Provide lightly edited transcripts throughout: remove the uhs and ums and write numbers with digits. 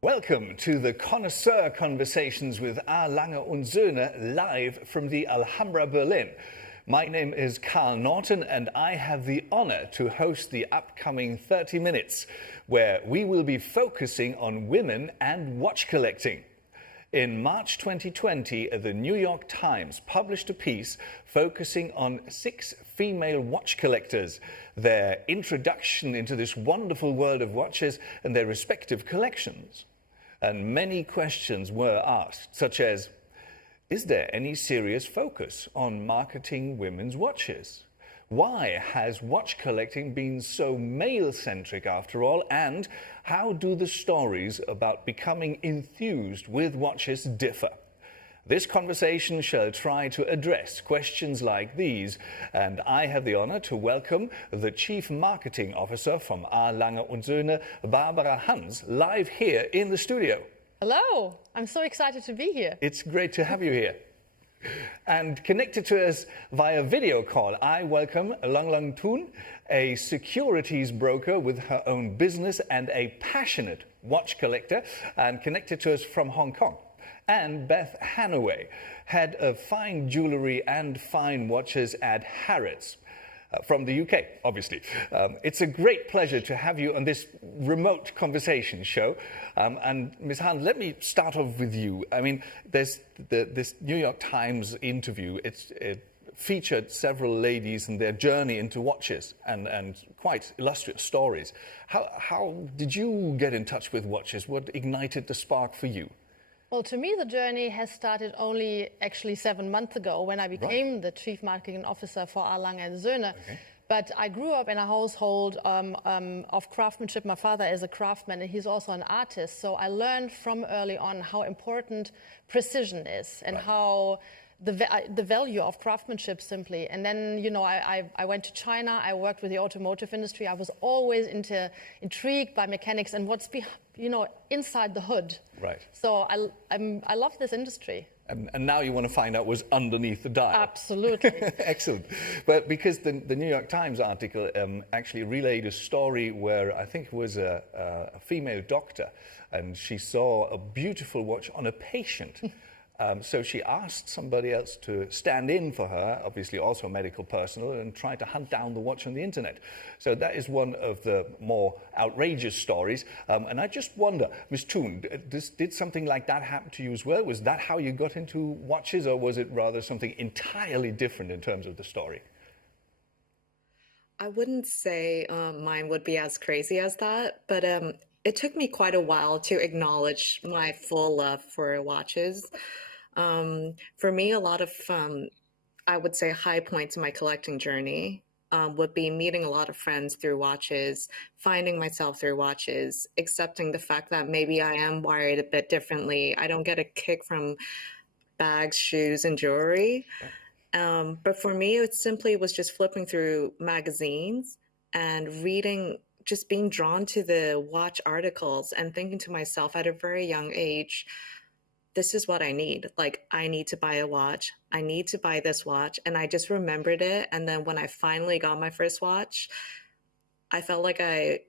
Welcome to the Connoisseur Conversations with A. Lange und Söhne, live from the Alhambra, Berlin. My name is Carl Norton, and I have the honor to host the upcoming 30 minutes, where we will be focusing on women and watch collecting. In March 2020, the New York Times published a piece focusing on 6 female watch collectors, their introduction into this wonderful world of watches and their respective collections. And many questions were asked, such as, is there any serious focus on marketing women's watches? Why has watch collecting been so male-centric after all? And how do the stories about becoming enthused with watches differ? This conversation shall try to address questions like these, and I have the honor to welcome the Chief Marketing Officer from A. Lange und Söhne, Barbara Hans, live here in the studio. Hello, I'm so excited to be here. It's great to have you here. And connected to us via video call, I welcome Long Long Thun, a securities broker with her own business and a passionate watch collector, and connected to us from Hong Kong. And Beth Hanaway, head of fine jewelry and fine watches at Harrods, from the UK, obviously. It's a great pleasure to have you on this remote conversation show. And Ms. Han, let me start off with you. I mean, there's this New York Times interview. It featured several ladies and their journey into watches and quite illustrious stories. How did you get in touch with watches? What ignited the spark for you? Well, to me, the journey has started only actually 7 months ago when I became the Chief Marketing Officer for A. Lange & Söhne. Okay. But I grew up in a household of craftsmanship. My father is a craftsman and he's also an artist. So I learned from early on how important precision is and how the value of craftsmanship simply. And then, you know, I went to China. I worked with the automotive industry. I was always intrigued by mechanics and what's inside the hood. Right. So I love this industry. And now you want to find out what's underneath the dial. Absolutely. Excellent. But because the New York Times article actually relayed a story where I think it was a female doctor, and she saw a beautiful watch on a patient. So she asked somebody else to stand in for her, obviously also a medical personnel, and try to hunt down the watch on the internet. So that is one of the more outrageous stories. And I just wonder, Ms. Thun, did something like that happen to you as well? Was that how you got into watches, or was it rather something entirely different in terms of the story? I wouldn't say mine would be as crazy as that, but it took me quite a while to acknowledge my full love for watches. For me, a lot of, I would say, high points in my collecting journey would be meeting a lot of friends through watches, finding myself through watches, accepting the fact that maybe I am wired a bit differently. I don't get a kick from bags, shoes, and jewelry. But for me, it simply was just flipping through magazines and reading, just being drawn to the watch articles and thinking to myself at a very young age, this is what I need. Like, I need to buy a watch. I need to buy this watch. And I just remembered it. And then when I finally got my first watch, I felt like I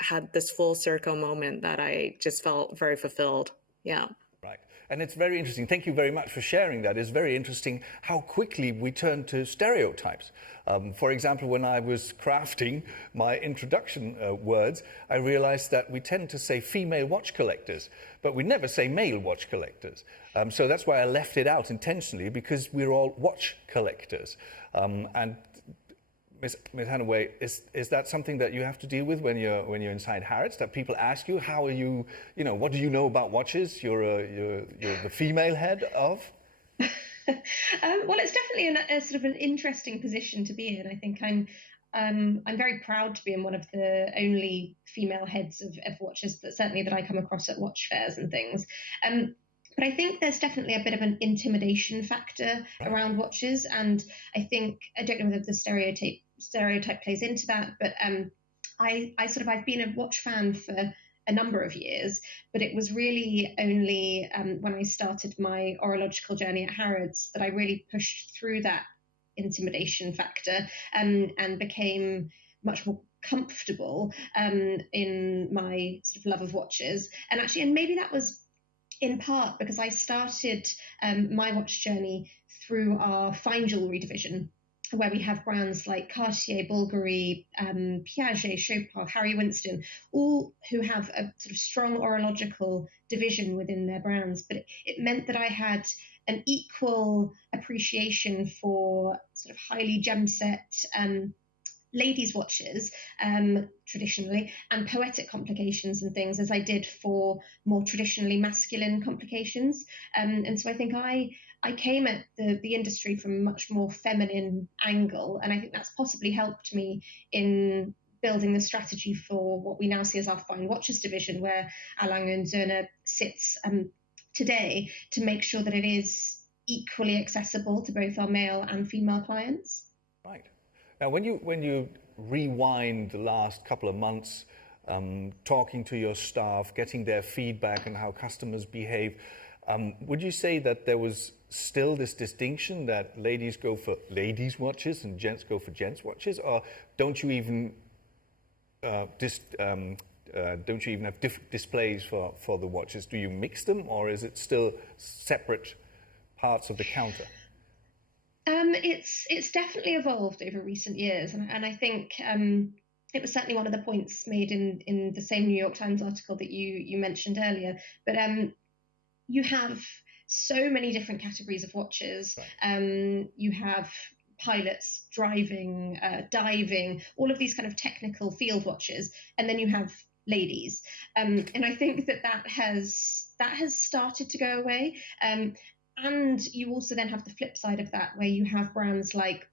had this full circle moment that I just felt very fulfilled. Yeah. Right. And it's very interesting. Thank you very much for sharing that. It's very interesting how quickly we turn to stereotypes. For example, when I was crafting my introduction words, I realized that we tend to say female watch collectors, but we never say male watch collectors. So that's why I left it out intentionally, because we're all watch collectors. And Ms. Hanaway, is that something that you have to deal with when you're inside Harrods? That people ask you, how are you? You know, what do you know about watches? You're the female head of. Well, it's definitely a sort of an interesting position to be in. I think I'm very proud to be in one of the only female heads of watches that certainly that I come across at watch fairs and things. But I think there's definitely a bit of an intimidation factor around watches, and I think, I don't know whether the stereotype plays into that, but I've been a watch fan for a number of years, but it was really only when I started my horological journey at Harrods that I really pushed through that intimidation factor and became much more comfortable in my sort of love of watches. And maybe that was in part because I started my watch journey through our fine jewellery division, where we have brands like Cartier, Bulgari, Piaget, Chopard, Harry Winston, all who have a sort of strong horological division within their brands. But it meant that I had an equal appreciation for sort of highly gem-set ladies' watches, traditionally, and poetic complications and things, as I did for more traditionally masculine complications. And so I think I came at the industry from a much more feminine angle, and I think that's possibly helped me in building the strategy for what we now see as our fine watches division, where A. Lange & Söhne sits today, to make sure that it is equally accessible to both our male and female clients. Right. Now, when you rewind the last couple of months, talking to your staff, getting their feedback on how customers behave, would you say that there was still this distinction that ladies go for ladies' watches and gents go for gents' watches, or don't you even have different displays for the watches? Do you mix them, or is it still separate parts of the counter? It's definitely evolved over recent years, and I think it was certainly one of the points made in the same New York Times article that you mentioned earlier. But you have so many different categories of watches. Right. You have pilots, driving, diving, all of these kind of technical field watches, and then you have ladies. And I think that has started to go away. And you also then have the flip side of that, where you have brands like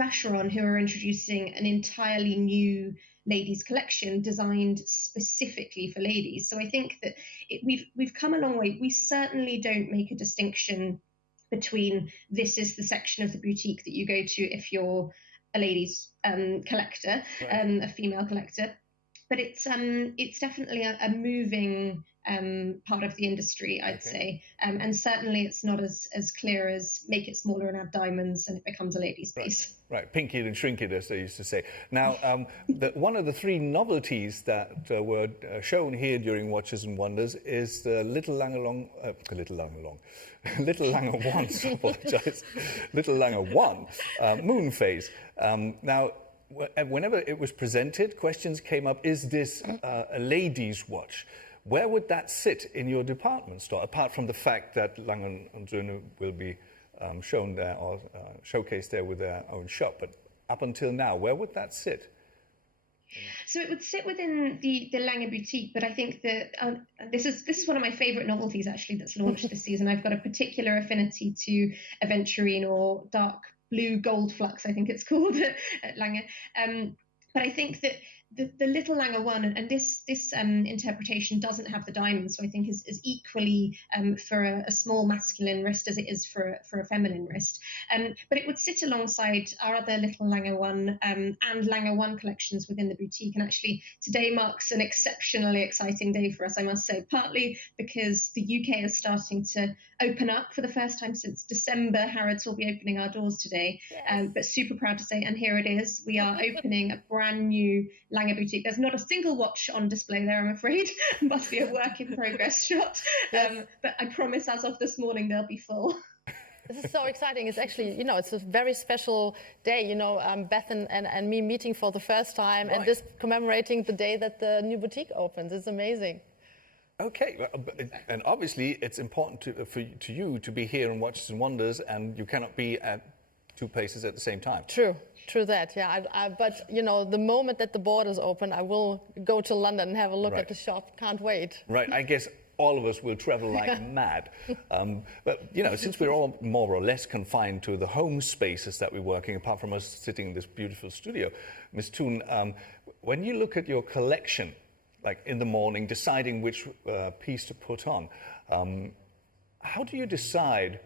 Vacheron, who are introducing an entirely new ladies collection designed specifically for ladies. So I think that we've come a long way. We certainly don't make a distinction between this is the section of the boutique that you go to if you're a ladies collector, right, a female collector. But it's definitely a moving part of the industry, I'd say. And certainly it's not as clear as make it smaller and add diamonds and it becomes a ladies' piece. Right, pink it and shrink it, as they used to say. Now, one of the three novelties that were shown here during Watches and Wonders is the Little Lange 1 moon phase. Now, whenever it was presented, questions came up, is this a ladies' watch? Where would that sit in your department store, apart from the fact that Lange & Söhne will be shown there or showcased there with their own shop? But up until now, where would that sit? So it would sit within the Lange boutique, but I think that this is one of my favourite novelties actually that's launched this season. I've got a particular affinity to aventurine, or dark blue gold flux, I think it's called at Lange. But I think that the Little Lange 1, and this interpretation doesn't have the diamond, so I think is equally for a small masculine wrist as it is for a feminine wrist. But it would sit alongside our other Little Lange 1 and Lange 1 collections within the boutique. And actually today marks an exceptionally exciting day for us, I must say, partly because the UK is starting to open up for the first time since December. Harrods will be opening our doors today. Yes. But super proud to say, and here it is, we are opening a brand new Lange boutique. There's not a single watch on display there, I'm afraid. Must be a work in progress shot. But I promise as of this morning they'll be full. This is so exciting. It's actually, it's a very special day, Beth and me meeting for the first time, right, and this commemorating the day that the new boutique opens. It's amazing. Okay, and obviously it's important to you to be here in Watches and Wonders, and you cannot be at two places at the same time. True that, yeah. But, the moment that the borders open, I will go to London and have a look at the shop. Can't wait. Right, I guess all of us will travel like mad. But, you know, since we're all more or less confined to the home spaces that we're working, apart from us sitting in this beautiful studio, Ms. Toon, when you look at your collection, like in the morning, deciding which piece to put on, how do you decide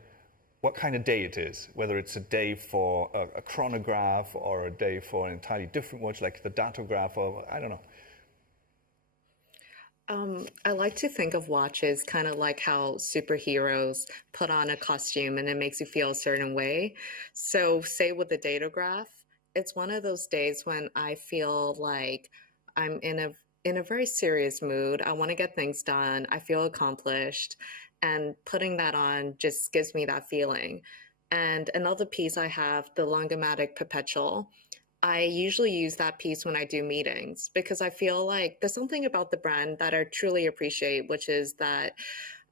what kind of day it is, whether it's a day for a chronograph or a day for an entirely different watch, like the datograph, or I don't know? I like to think of watches kind of like how superheroes put on a costume and it makes you feel a certain way. So say with the datograph, it's one of those days when I feel like I'm in a very serious mood. I want to get things done. I feel accomplished, and putting that on just gives me that feeling. And another piece I have, the Longomatic Perpetual. I usually use that piece when I do meetings because I feel like there's something about the brand that I truly appreciate, which is that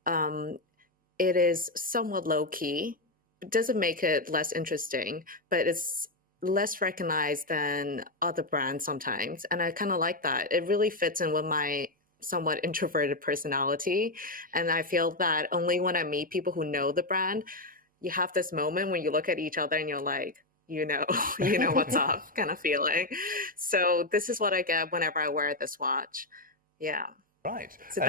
it is somewhat low key. It doesn't make it less interesting, but it's less recognized than other brands sometimes. And I kind of like that. It really fits in with my somewhat introverted personality. And I feel that only when I meet people who know the brand, you have this moment when you look at each other and you're like, you know what's up kind of feeling. So this is what I get whenever I wear this watch. Yeah. Right. So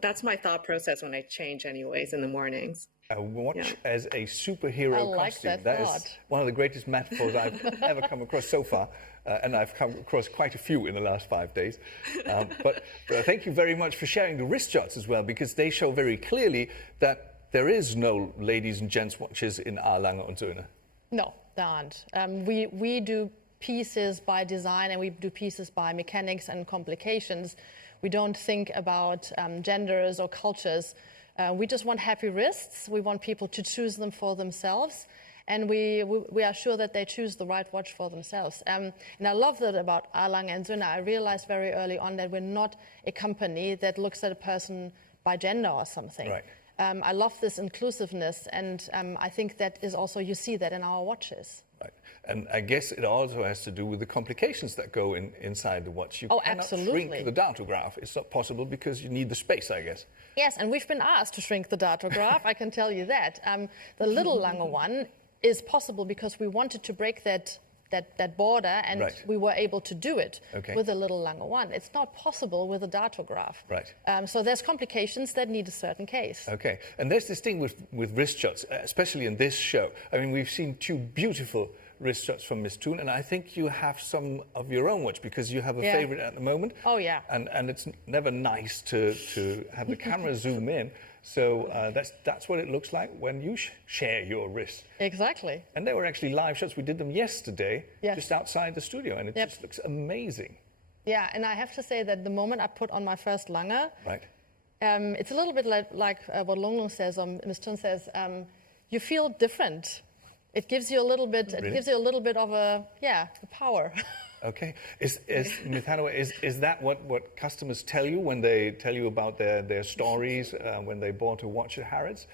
that's my thought process when I change anyways in the mornings. A watch as a superhero costume. That is one of the greatest metaphors I've ever come across so far. And I've come across quite a few in the last 5 days. But thank you very much for sharing the wrist shots as well, because they show very clearly that there is no ladies and gents watches in A. Lange & Söhne. No, there aren't. We do pieces by design and we do pieces by mechanics and complications. We don't think about genders or cultures. We just want happy wrists. We want people to choose them for themselves. And we are sure that they choose the right watch for themselves. And I love that about A. Lange & Söhne. I realized very early on that we're not a company that looks at a person by gender or something. Right. I love this inclusiveness, and I think that is also, you see that in our watches. Right. And I guess it also has to do with the complications that go inside the watch. You cannot absolutely. shrink the datograph. It's not possible because you need the space, I guess. Yes, and we've been asked to shrink the datograph, I can tell you that. The little Lange one is possible because we wanted to break that border, and we were able to do it with a little Lange one. It's not possible with a datograph. Right. So there's complications that need a certain case. Okay, and there's this thing with wrist shots, especially in this show. I mean, we've seen two beautiful wrist shots from Ms. Toon, and I think you have some of your own watch because you have a favorite at the moment. Oh, yeah. And it's never nice to have the camera zoom in. So that's what it looks like when you share your wrist. Exactly. And they were actually live shots. We did them yesterday, just outside the studio, and it just looks amazing. Yeah, and I have to say that the moment I put on my first Lange, right, it's a little bit like what Long Long says, or Ms. Toon says, you feel different. It gives you a little bit. Really? It gives you a little bit of a power. Okay. Ms. Hanauer, is that what customers tell you when they tell you about their stories when they bought a watch at Harrods?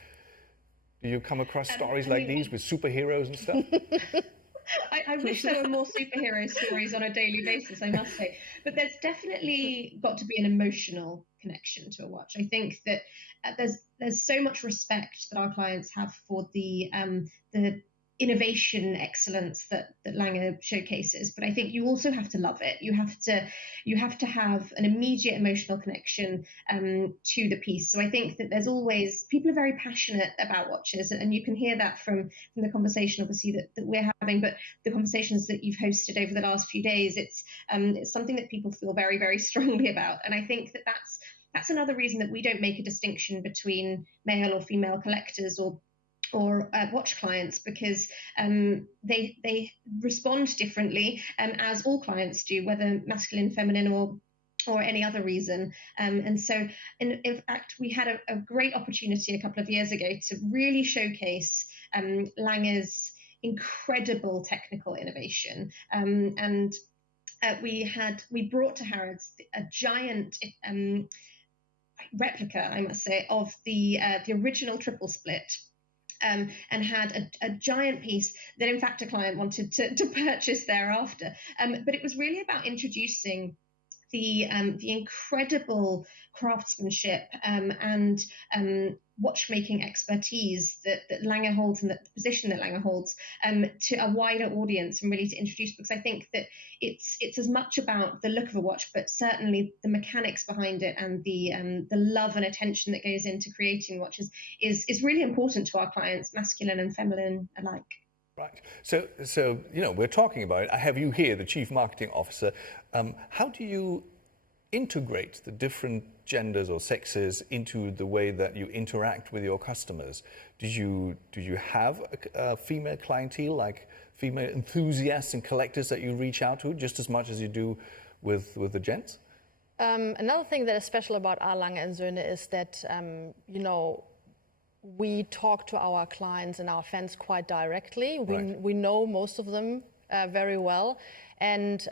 Do you come across stories like these with superheroes and stuff? I wish there were more superhero stories on a daily basis, I must say. But there's definitely got to be an emotional connection to a watch. I think that there's so much respect that our clients have for the innovation excellence that Lange showcases, but I think you also have to love it. You have to have an immediate emotional connection to the piece. So I think that there's always, people are very passionate about watches, and you can hear that from the conversation obviously that we're having, but the conversations that you've hosted over the last few days, it's something that people feel very, very strongly about. And I think that that's another reason that we don't make a distinction between male or female collectors or watch clients, because they respond differently, as all clients do, whether masculine, feminine, or any other reason. And so, in fact, we had a great opportunity a couple of years ago to really showcase Lange's incredible technical innovation. And we brought to Harrods a giant replica, I must say, of the original triple split. And had a giant piece that, in fact, a client wanted to purchase thereafter. But it was really about introducing the incredible craftsmanship and watchmaking expertise that Lange holds, and the position that Lange holds, to a wider audience, and really to introduce, because I think that it's as much about the look of a watch, but certainly the mechanics behind it, and the love and attention that goes into creating watches is really important to our clients, masculine and feminine alike. Right. So we're talking about it. I have you here, the Chief Marketing Officer. How do you integrate the different genders or sexes into the way that you interact with your customers? Do you have a female clientele, like female enthusiasts and collectors that you reach out to just as much as you do with the gents? Another thing that is special about A. Lange & Söhne is that, we talk to our clients and our fans quite directly. We know most of them very well, and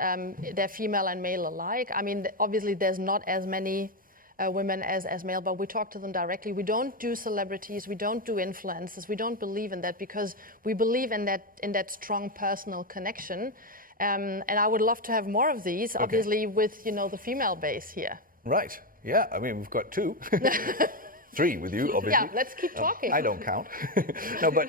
they're female and male alike. I mean, obviously there's not as many women as male, but we talk to them directly. We don't do celebrities, we don't do influencers. We don't believe in that, because we believe in that strong personal connection. And I would love to have more of these, obviously, with the female base here. Right. Yeah. I mean, we've got 2. 3 with you, obviously. Yeah, let's keep talking. I don't count. No, but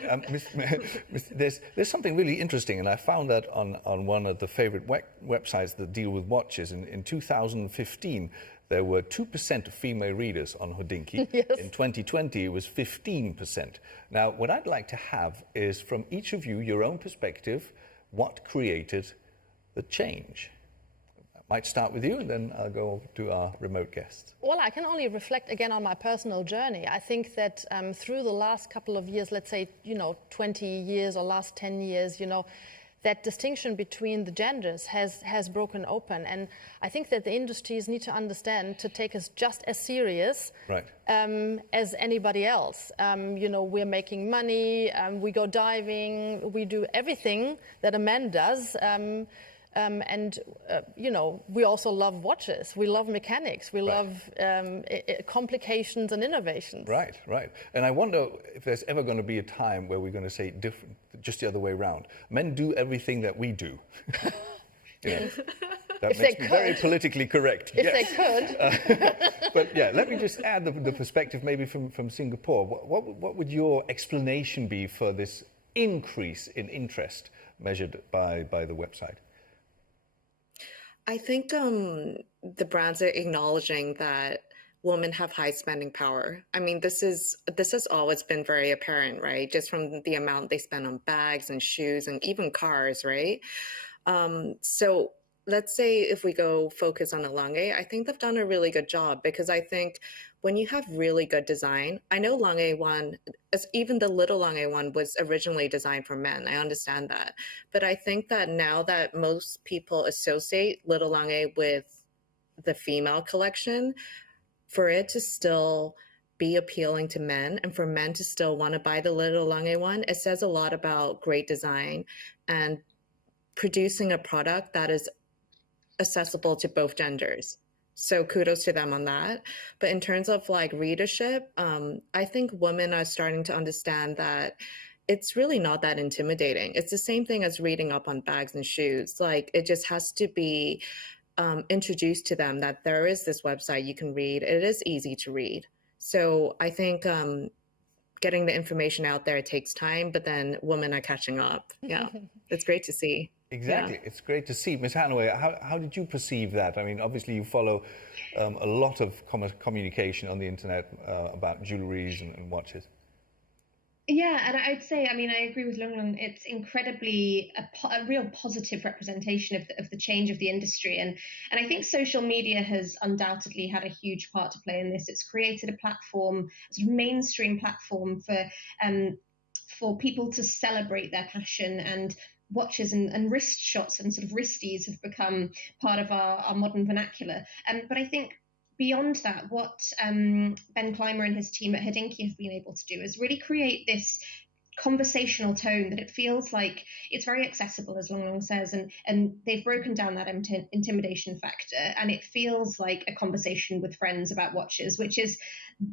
there's something really interesting, and I found that on one of the favorite websites that deal with watches. In 2015, there were 2% of female readers on Hodinkee. Yes. In 2020, it was 15%. Now, what I'd like to have is, from each of you, your own perspective, what created the change? Might start with you, and then I'll go to our remote guests. Well, I can only reflect again on my personal journey. I think that through the last couple of years, let's say 20 years or last 10 years, that distinction between the genders has broken open, and I think that the industries need to understand to take us just as serious as anybody else. We're making money, we go diving, we do everything that a man does. We also love watches. We love mechanics. We love complications and innovations. Right. And I wonder if there's ever going to be a time where we're going to say different, just the other way around. Men do everything that we do. That makes me very politically correct. If they could. But yeah, let me just add the perspective maybe from Singapore. What would your explanation be for this increase in interest measured by the website? I think the brands are acknowledging that women have high spending power. I mean, this has always been very apparent, right? Just from the amount they spend on bags and shoes and even cars, right? So let's say if we go focus on Lange, I think they've done a really good job, because I think when you have really good design, I know Lange one, even the little Lange one was originally designed for men. I understand that. But I think that now that most people associate little Lange with the female collection, for it to still be appealing to men and for men to still want to buy the little Lange one, it says a lot about great design and producing a product that is accessible to both genders. So kudos to them on that. But in terms of readership, I think women are starting to understand that it's really not that intimidating. It's the same thing as reading up on bags and shoes. It just has to be introduced to them that there is this website you can read. It is easy to read. So I think getting the information out there takes time, but then women are catching up. Yeah, it's great to see. Exactly. Yeah. It's great to see. Ms. Hanaway, how did you perceive that? I mean, obviously you follow a lot of communication on the internet about jewelries and watches. Yeah, and I'd say, I mean, I agree with Lung Lung. It's incredibly a real positive representation of the change of the industry. And I think social media has undoubtedly had a huge part to play in this. It's created a platform, a sort of mainstream platform for people to celebrate their passion, and watches and wrist shots and sort of wristies have become part of our modern vernacular. But I think beyond that, what Ben Clymer and his team at Hodinkee have been able to do is really create this conversational tone that it feels like it's very accessible, as Long Long says, and they've broken down that intimidation factor, and it feels like a conversation with friends about watches, which is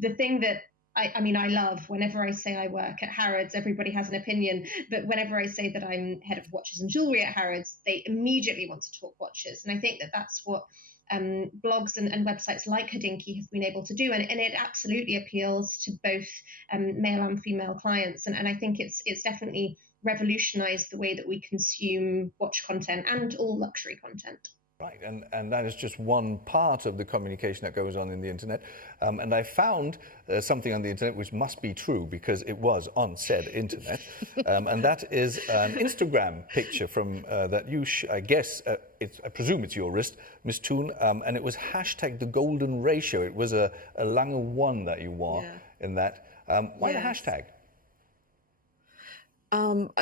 the thing that I love. Whenever I say I work at Harrods, everybody has an opinion. But whenever I say that I'm head of watches and jewelry at Harrods, they immediately want to talk watches. And I think that that's what blogs and websites like Hodinkee have been able to do, and it absolutely appeals to both male and female clients, and I think it's definitely revolutionized the way that we consume watch content and all luxury content. Right, and that is just one part of the communication that goes on in the internet. And I found something on the internet which must be true because it was on said internet. And that is an Instagram picture from that you, I guess, I presume it's your wrist, Miss Toon, and it was hashtag the golden ratio. It was a Lange 1 that you wore in that. Why the hashtag?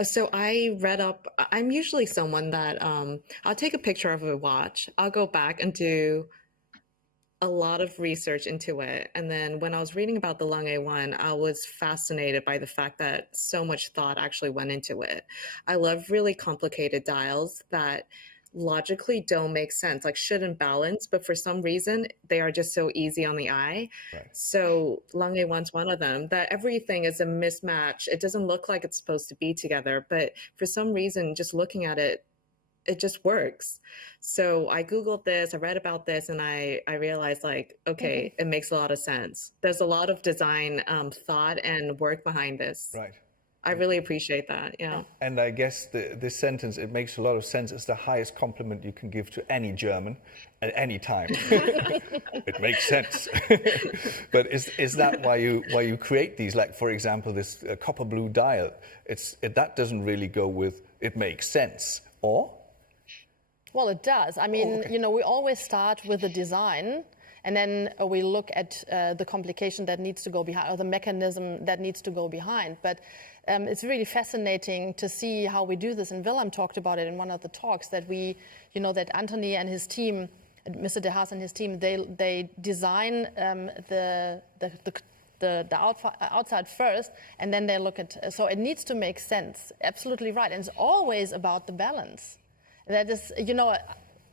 So I read up, I'm usually someone that I'll take a picture of a watch, I'll go back and do a lot of research into it. And then when I was reading about the Lange 1, I was fascinated by the fact that so much thought actually went into it. I love really complicated dials that logically don't make sense, like shouldn't balance, but for some reason they are just so easy on the eye. Right. So Lange 1's one of them, that everything is a mismatch. It doesn't look like it's supposed to be together, but for some reason, just looking at it, it just works. So I Googled this, I read about this, and I realized like, okay, it makes a lot of sense. There's a lot of design thought and work behind this. Right. I really appreciate that, yeah. And I guess this sentence, it makes a lot of sense. It's the highest compliment you can give to any German at any time. It makes sense. But is that why you create these? Like, for example, this copper blue dial, that doesn't really go with, it makes sense, or? Well, it does. I mean, you know, we always start with the design, and then we look at the complication that needs to go behind, or the mechanism that needs to go behind. But it's really fascinating to see how we do this. And Willem talked about it in one of the talks, that we, you know, that Anthony and his team, Mr. De Haas and his team, they design the outside first, and then they look at, so it needs to make sense. Absolutely right. And it's always about the balance. That is, you know,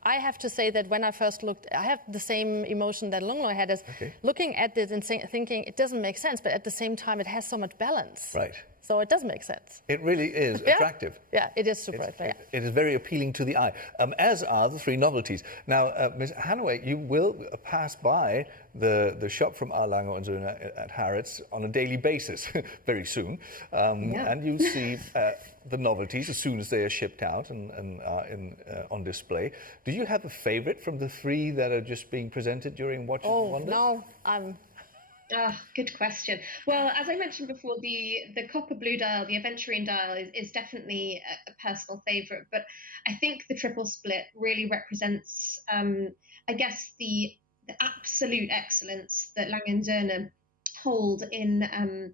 I have to say that when I first looked, I have the same emotion that Lunglo had, as looking at this and thinking it doesn't make sense, but at the same time it has so much balance. Right. So it does make sense. It really is attractive. Yeah, it is super attractive. It is very appealing to the eye, as are the three novelties. Now, Ms. Hanaway, you will pass by the shop from A. Lange & Söhne at Harrods on a daily basis very soon. And you see the novelties as soon as they are shipped out and are on display. Do you have a favorite from the three that are just being presented during Watches and Wonders? No, good question. Well, as I mentioned before, the copper blue dial, the aventurine dial, is definitely a personal favourite. But I think the triple split really represents, I guess, the absolute excellence that Lange & Söhne hold in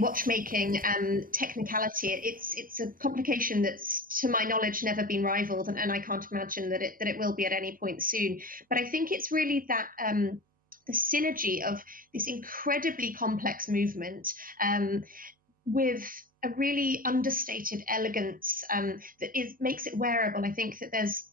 watchmaking and technicality. It's a complication that's, to my knowledge, never been rivaled, and I can't imagine that it will be at any point soon. But I think it's really that the synergy of this incredibly complex movement with a really understated elegance that makes it wearable. I think that there's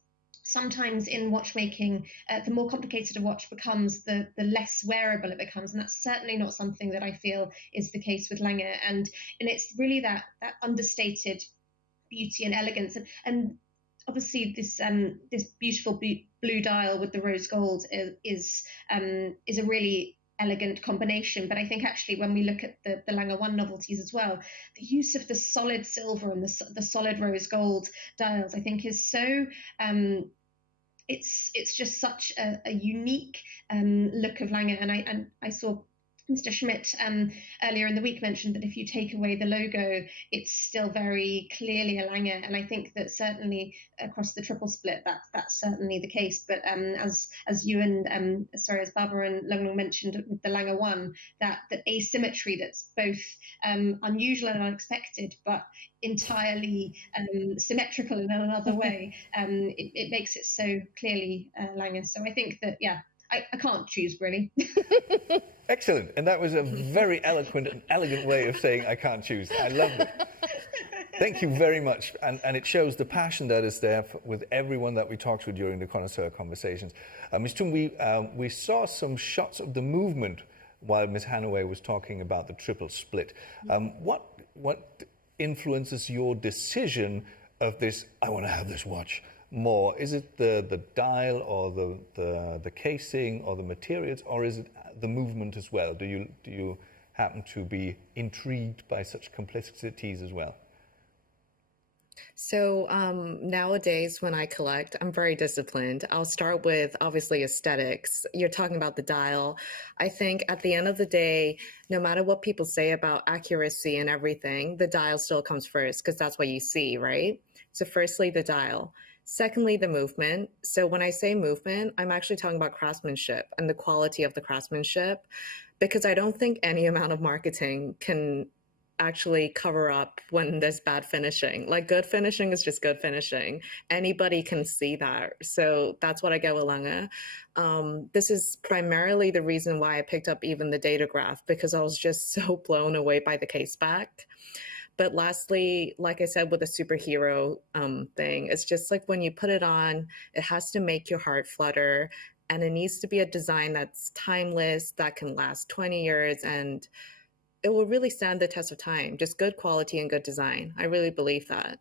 sometimes in watchmaking, the more complicated a watch becomes, the less wearable it becomes, and that's certainly not something that I feel is the case with Lange. And it's really that understated beauty and elegance, and obviously this beautiful blue dial with the rose gold is a really elegant combination. But I think actually when we look at the Lange 1 novelties as well, the use of the solid silver and the solid rose gold dials, I think, is so it's just such a unique look of Lange. And I saw Mr. Schmidt earlier in the week mentioned that if you take away the logo, it's still very clearly a Lange, and I think that certainly across the triple split, that's certainly the case. But as you and as Barbara and Lung mentioned with the Lange 1, that asymmetry that's both unusual and unexpected, but entirely symmetrical in another way, it makes it so clearly Lange. So I think that I can't choose, really. Excellent. And that was a very eloquent and elegant way of saying I can't choose. I love it. Thank you very much. And it shows the passion that is there with everyone that we talked to during the Connoisseur Conversations. Ms. Thun, we saw some shots of the movement while Ms. Hanaway was talking about the triple split. What influences your decision of this, I want to have this watch, more? Is it the dial or the casing or the materials, or is it the movement as well? Do you happen to be intrigued by such complexities as well? So nowadays, when I collect, I'm very disciplined. I'll start with obviously aesthetics. You're talking about the dial. I think at the end of the day, no matter what people say about accuracy and everything, the dial still comes first because that's what you see, right? So firstly, the dial. Secondly, the movement. So when I say movement, I'm actually talking about craftsmanship and the quality of the craftsmanship, because I don't think any amount of marketing can actually cover up when there's bad finishing. Like, good finishing is just good finishing. Anybody can see that. So that's what I get with Lange. This is primarily the reason why I picked up even the data graph, because I was just so blown away by the case back. But lastly, like I said, with the superhero thing, it's just like when you put it on, it has to make your heart flutter, and it needs to be a design that's timeless, that can last 20 years, and it will really stand the test of time. Just good quality and good design. I really believe that.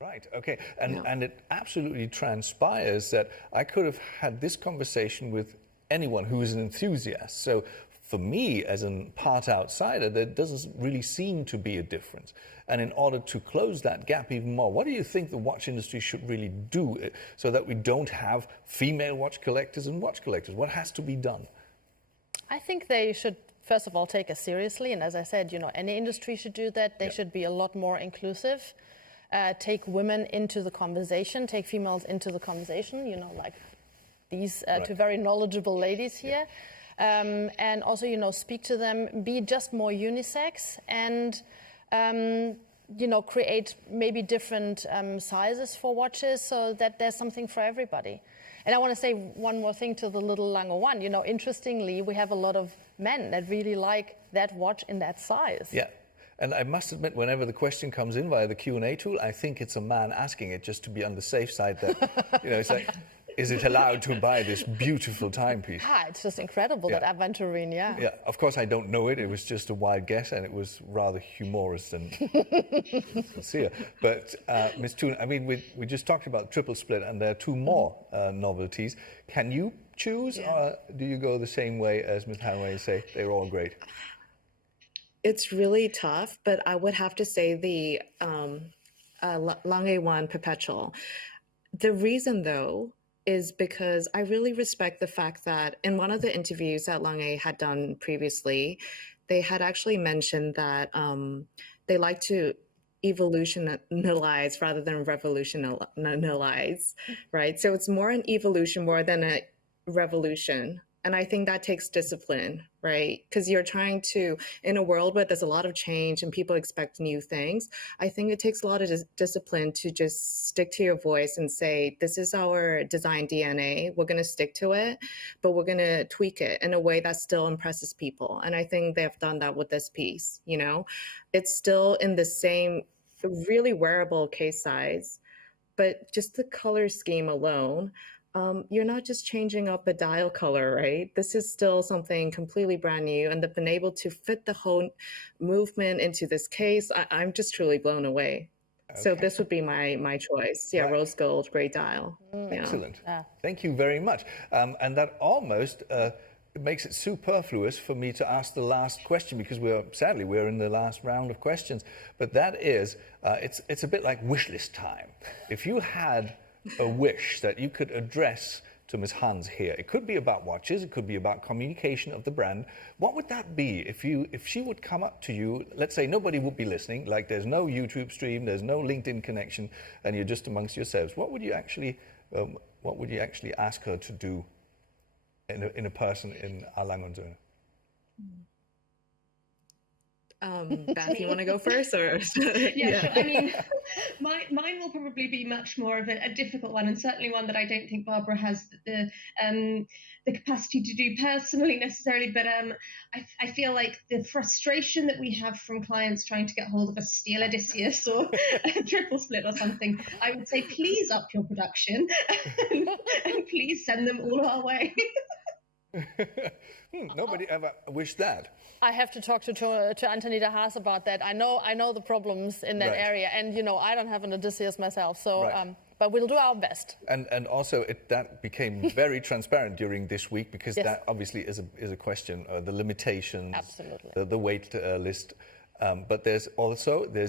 Right, okay. And it absolutely transpires that I could have had this conversation with anyone who is an enthusiast. So for me, as a part outsider, there doesn't really seem to be a difference. And in order to close that gap even more, what do you think the watch industry should really do so that we don't have female watch collectors and watch collectors? What has to be done? I think they should, first of all, take us seriously. And as I said, any industry should do that. They should be a lot more inclusive. Take women into the conversation, take females into the conversation, like these two very knowledgeable ladies here. And also, speak to them, be just more unisex, and, create maybe different sizes for watches so that there's something for everybody. And I want to say one more thing to the little Lange one. Interestingly, we have a lot of men that really like that watch in that size. Yeah. And I must admit, whenever the question comes in via the Q&A tool, I think it's a man asking it just to be on the safe side that, it's like, is it allowed to buy this beautiful timepiece? It's just incredible, that aventurine, Yeah, of course I don't know it. It was just a wild guess, and it was rather humorous and sincere. But Ms. Thun, I mean, we just talked about triple split, and there are two more novelties. Can you choose, or do you go the same way as Ms. Hanway and say they're all great? It's really tough, but I would have to say the Lange 1 Perpetual. The reason, though, is because I really respect the fact that in one of the interviews that Lange had done previously, they had actually mentioned that they like to evolutionize rather than revolutionize, right? So it's more an evolution more than a revolution. And I think that takes discipline, right? Because you're trying to, in a world where there's a lot of change and people expect new things, I think it takes a lot of discipline to just stick to your voice and say, this is our design DNA. We're going to stick to it, but we're going to tweak it in a way that still impresses people. And I think they've done that with this piece, It's still in the same really wearable case size, but just the color scheme alone, you're not just changing up a dial color, right? This is still something completely brand new, and they've been able to fit the whole movement into this case. I'm just truly blown away. Okay. So this would be my choice. Yeah, right. Rose gold, great dial. Excellent. Thank you very much. And that almost it makes it superfluous for me to ask the last question, because we're in the last round of questions. But that is, it's a bit like wish list time. If you had a wish that you could address to Ms. Hans here, it could be about watches, it could be about communication of the brand. What would that be if she would come up to you? Let's say nobody would be listening, like there's no YouTube stream, there's no LinkedIn connection, and you're just amongst yourselves. What would you actually ask her to do in a person in A. Lange & Söhne? Beth, you want to go first, or? Yeah, sure. I mean, mine will probably be much more of a difficult one, and certainly one that I don't think Barbara has the capacity to do personally necessarily. But I feel like the frustration that we have from clients trying to get hold of a steel Odysseus or a triple split or something, I would say please up your production and please send them all our way. Nobody ever wished that. I have to talk to Antonita Haas about that. I know the problems in that area, and I don't have an Odysseus myself, so but we'll do our best. And also that became very transparent during this week, because Yes. that obviously is a question, the limitations, Absolutely. the wait list. But there's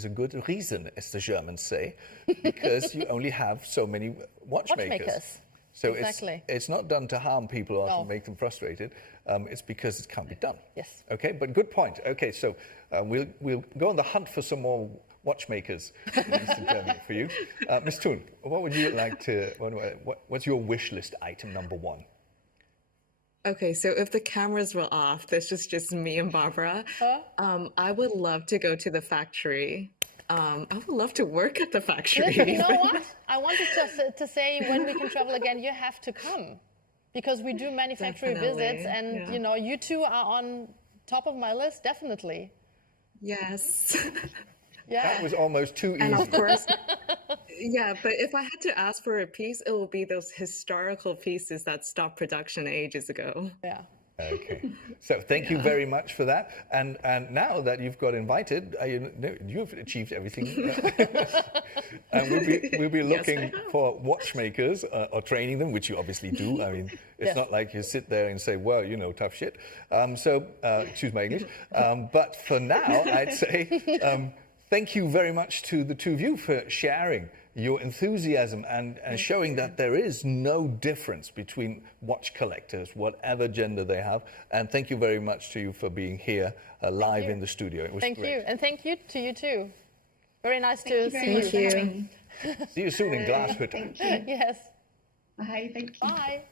a good reason, as the Germans say, because you only have so many watchmakers. So Exactly. it's not done to harm people or No. to make them frustrated. It's because it can't be done. Yes. Okay, but good point. Okay, so we'll go on the hunt for some more watchmakers in Eastern Germany for you. Ms. Thun, what would you like to? What's your wish list item number one? Okay, so if the cameras were off, this is just me and Barbara. I would love to go to the factory. I would love to work at the factory. Listen, you know what? I wanted to say, when we can travel again, you have to come, because we do many factory visits, and yeah. you know, you two are on top of my list, definitely. Yes. Yeah. That was almost too easy. And of course, yeah, but if I had to ask for a piece, it will be those historical pieces that stopped production ages ago. Yeah. Okay, so thank you very much for that. And now that you've got invited, you've achieved everything. And we'll be looking for watchmakers or training them, which you obviously do. I mean, it's not like you sit there and say, well, you know, tough shit. Excuse my English. But for now, I'd say thank you very much to the two of you for sharing your enthusiasm and showing that there is no difference between watch collectors, whatever gender they have. And thank you very much to you for being here live in the studio. It was Thank great. you, and thank you to you too. Very nice to see very you. much for having me. See you soon in Glashütte. Thank you. Yes. Bye. Thank you. Bye.